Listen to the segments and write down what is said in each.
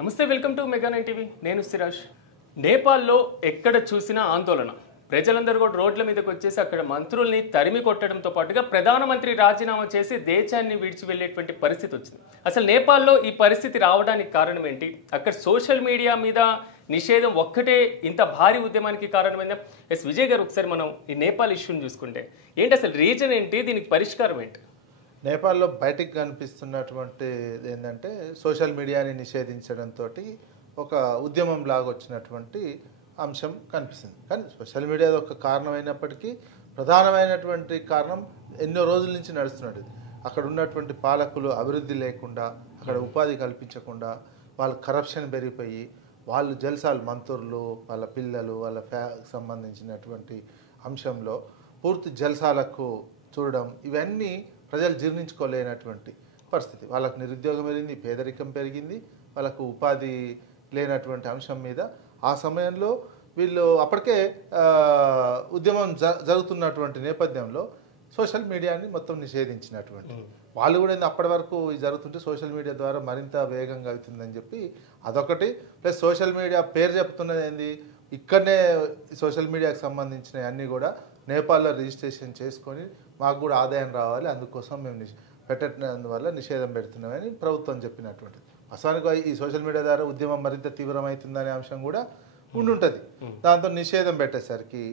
నమస్తే, welcome to mega nine TV. నేను సిరాజ్. నేపాల్లో ఎక్కడ చూసినా ఆందోళన. ప్రజలందరూ కూడా రోడ్ల మీదకి వచ్చేసి అక్కడ మంత్రుల్ని తరిమి కొట్టడంతో పాటుగా ప్రధానమంత్రి రాజీనామా చేసి దేశాన్ని విడిచి వెళ్ళేటువంటి పరిస్థితి వచ్చింది. అసలు నేపాల్లో ఈ పరిస్థితి రావడానికి కారణం ఏంటి? అక్కడ సోషల్ మీడియా మీద నిషేధం ఒక్కటే ఇంత భారీ ఉద్యమానికి కారణమైందా? విజయ్ గారు, ఒకసారి మనం ఈ నేపాల్ ఇష్యూని చూసుకుంటే ఏంటి అసలు రీజన్ ఏంటి, దీనికి పరిష్కారం ఏంటి? నేపాల్లో బయటికి కనిపిస్తున్నటువంటి ఏంటంటే సోషల్ మీడియాని నిషేధించడంతో ఒక ఉద్యమం లాగా వచ్చినటువంటి అంశం కనిపిస్తుంది. కానీ సోషల్ మీడియా ఒక కారణమైనప్పటికీ ప్రధానమైనటువంటి కారణం ఎన్నో రోజుల నుంచి నడుస్తున్నది. అక్కడ ఉన్నటువంటి పాలకులు అభివృద్ధి లేకుండా, అక్కడ ఉపాధి కల్పించకుండా, వాళ్ళ కరప్షన్ పెరిగిపోయి, వాళ్ళు జల్సాలు, మంత్రులు, వాళ్ళ పిల్లలు, వాళ్ళ సంబంధించినటువంటి అంశంలో పూర్తి జల్సాలకు చూడడం, ఇవన్నీ ప్రజలు జీర్ణించుకోలేనటువంటి పరిస్థితి. వాళ్ళకు నిరుద్యోగం పెరిగింది, పేదరికం పెరిగింది, వాళ్ళకు ఉపాధి లేనటువంటి అంశం మీద ఆ సమయంలో వీళ్ళు అప్పటికే ఉద్యమం జరుగుతున్నటువంటి నేపథ్యంలో సోషల్ మీడియాని మొత్తం నిషేధించినటువంటి వాళ్ళు కూడా అప్పటి వరకు జరుగుతుంటే సోషల్ మీడియా ద్వారా మరింత వేగంగా అవుతుందని చెప్పి అదొకటి. ప్లస్ సోషల్ మీడియా పేరు చెప్తున్నది ఏంది, ఇక్కడనే సోషల్ మీడియాకి సంబంధించిన అన్నీ కూడా నేపాల్లో రిజిస్ట్రేషన్ చేసుకొని మాకు కూడా ఆదాయం రావాలి, అందుకోసం మేము పెట్టినందువల్ల నిషేధం పెడుతున్నామని ప్రభుత్వం చెప్పినటువంటిది. వాస్తవానికి ఈ సోషల్ మీడియా ద్వారా ఉద్యమం మరింత తీవ్రమవుతుందనే అంశం కూడా ఉండుంటుంది. దాంతో నిషేధం పెట్టేసరికి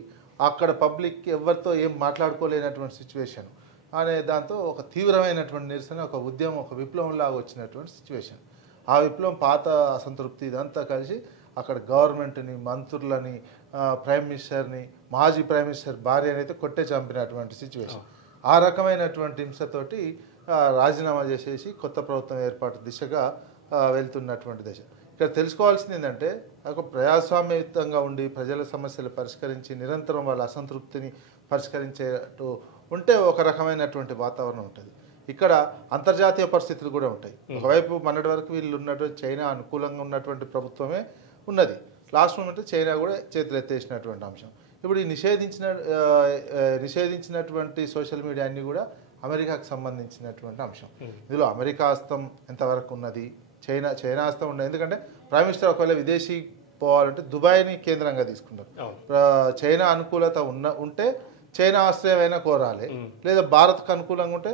అక్కడ పబ్లిక్ ఎవరితో ఏం మాట్లాడుకోలేనటువంటి సిచ్యువేషన్ అనే దాంతో ఒక తీవ్రమైనటువంటి నిరసన, ఒక ఉద్యమం, ఒక విప్లవంలాగా వచ్చినటువంటి సిచ్యువేషన్. ఆ విప్లవం పాత అసంతృప్తి ఇదంతా కలిసి అక్కడ గవర్నమెంట్ని, మంత్రులని, ప్రైమ్ మినిస్టర్ని, మాజీ ప్రైమ్ మినిస్టర్ భార్యని అయితే కొట్టే చంపినటువంటి సిచ్యువేషన్. ఆ రకమైనటువంటి హింసతోటి రాజీనామా చేసేసి కొత్త ప్రభుత్వం ఏర్పాటు దిశగా వెళ్తున్నటువంటి దశ. ఇక్కడ తెలుసుకోవాల్సింది ఏంటంటే, ఒక ప్రజాస్వామ్యయుతంగా ఉండి ప్రజల సమస్యలు పరిష్కరించి నిరంతరం వాళ్ళ అసంతృప్తిని పరిష్కరించేట్టు ఉంటే ఒక రకమైనటువంటి వాతావరణం ఉంటుంది. ఇక్కడ అంతర్జాతీయ పరిస్థితులు కూడా ఉంటాయి. ఒకవైపు మొన్నటి వరకు వీళ్ళు ఉన్నటువంటి చైనా అనుకూలంగా ఉన్నటువంటి ప్రభుత్వమే ఉన్నది. లాస్ట్ మూమెంట్ చైనా కూడా చేతులు ఎత్తేసినటువంటి అంశం. ఇప్పుడు ఈ నిషేధించినటువంటి సోషల్ మీడియా అన్ని కూడా అమెరికాకు సంబంధించినటువంటి అంశం. ఇందులో అమెరికా హస్తం ఎంతవరకు ఉన్నది, చైనా హస్తం ఉన్నది. ఎందుకంటే ప్రైమ్ మినిస్టర్ ఒకవేళ విదేశీ పోవాలంటే దుబాయ్ని కేంద్రంగా తీసుకుంటారు. చైనా అనుకూలత ఉంటే చైనా ఆశ్రయమైనా కోరాలి, లేదా భారత్కు అనుకూలంగా ఉంటే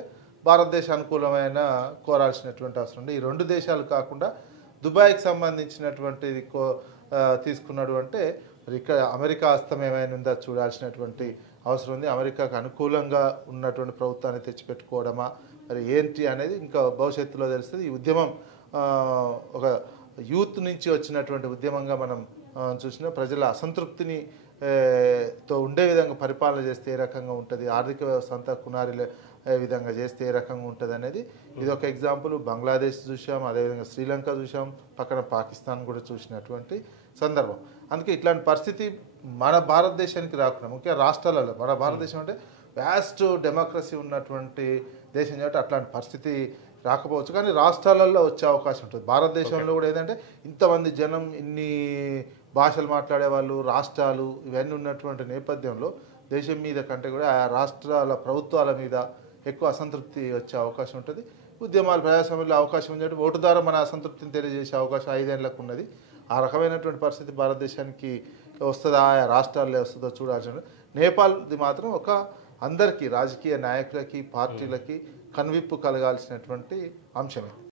భారతదేశ అనుకూలమైన కోరాల్సినటువంటి అవసరం ఉంది. ఈ రెండు దేశాలు కాకుండా దుబాయ్కి సంబంధించినటువంటిది తీసుకున్నాడు అంటే మరి ఇక్కడ అమెరికా హస్తం ఏమైనా ఉందా చూడాల్సినటువంటి అవసరం ఉంది. అమెరికాకు అనుకూలంగా ఉన్నటువంటి ప్రభుత్వాన్ని తెచ్చిపెట్టుకోవడమా మరి ఏంటి అనేది ఇంకా భవిష్యత్తులో తెలుస్తుంది. ఈ ఉద్యమం ఒక యూత్ నుంచి వచ్చినటువంటి ఉద్యమంగా మనం చూసిన ప్రజల అసంతృప్తిని తో ఉండే విధంగా పరిపాలన చేస్తే ఏ రకంగా ఉంటుంది, ఆర్థిక వ్యవస్థ అంతా కునారిలే విధంగా చేస్తే ఏ రకంగా ఉంటుంది అనేది ఇది ఒక ఎగ్జాంపుల్. బంగ్లాదేశ్ చూసాం, అదేవిధంగా శ్రీలంక చూసాం, పక్కన పాకిస్తాన్ కూడా చూసినటువంటి సందర్భం. అందుకే ఇట్లాంటి పరిస్థితి మన భారతదేశానికి రాకుండా, ముఖ్యంగా రాష్ట్రాలలో, మన భారతదేశం అంటే వ్యాస్ట్ డెమోక్రసీ ఉన్నటువంటి దేశం కాబట్టి అట్లాంటి పరిస్థితి రాకపోవచ్చు, కానీ రాష్ట్రాలలో వచ్చే అవకాశం ఉంటుంది. భారతదేశంలో కూడా ఏంటంటే ఇంతమంది జనం, ఇన్ని భాషలు మాట్లాడే వాళ్ళు, రాష్ట్రాలు ఇవన్నీ ఉన్నటువంటి నేపథ్యంలో దేశం మీద కంటే కూడా ఆ రాష్ట్రాల ప్రభుత్వాల మీద ఎక్కువ అసంతృప్తి వచ్చే అవకాశం ఉంటుంది. ఉద్యమాలు ప్రజాస్వామ్యంలో అవకాశం ఉందంటే ఓటు ద్వారా మన అసంతృప్తిని తెలియజేసే అవకాశం 5 ఏళ్లకు ఉన్నది. ఆ రకమైనటువంటి పరిస్థితి భారతదేశానికి వస్తుందా, ఆయా రాష్ట్రాల్లో వస్తుందో చూడాల్సి. నేపాల్ది మాత్రం ఒక అందరికీ, రాజకీయ నాయకులకి, పార్టీలకి కనువిప్పు కలగాల్సినటువంటి అంశమే.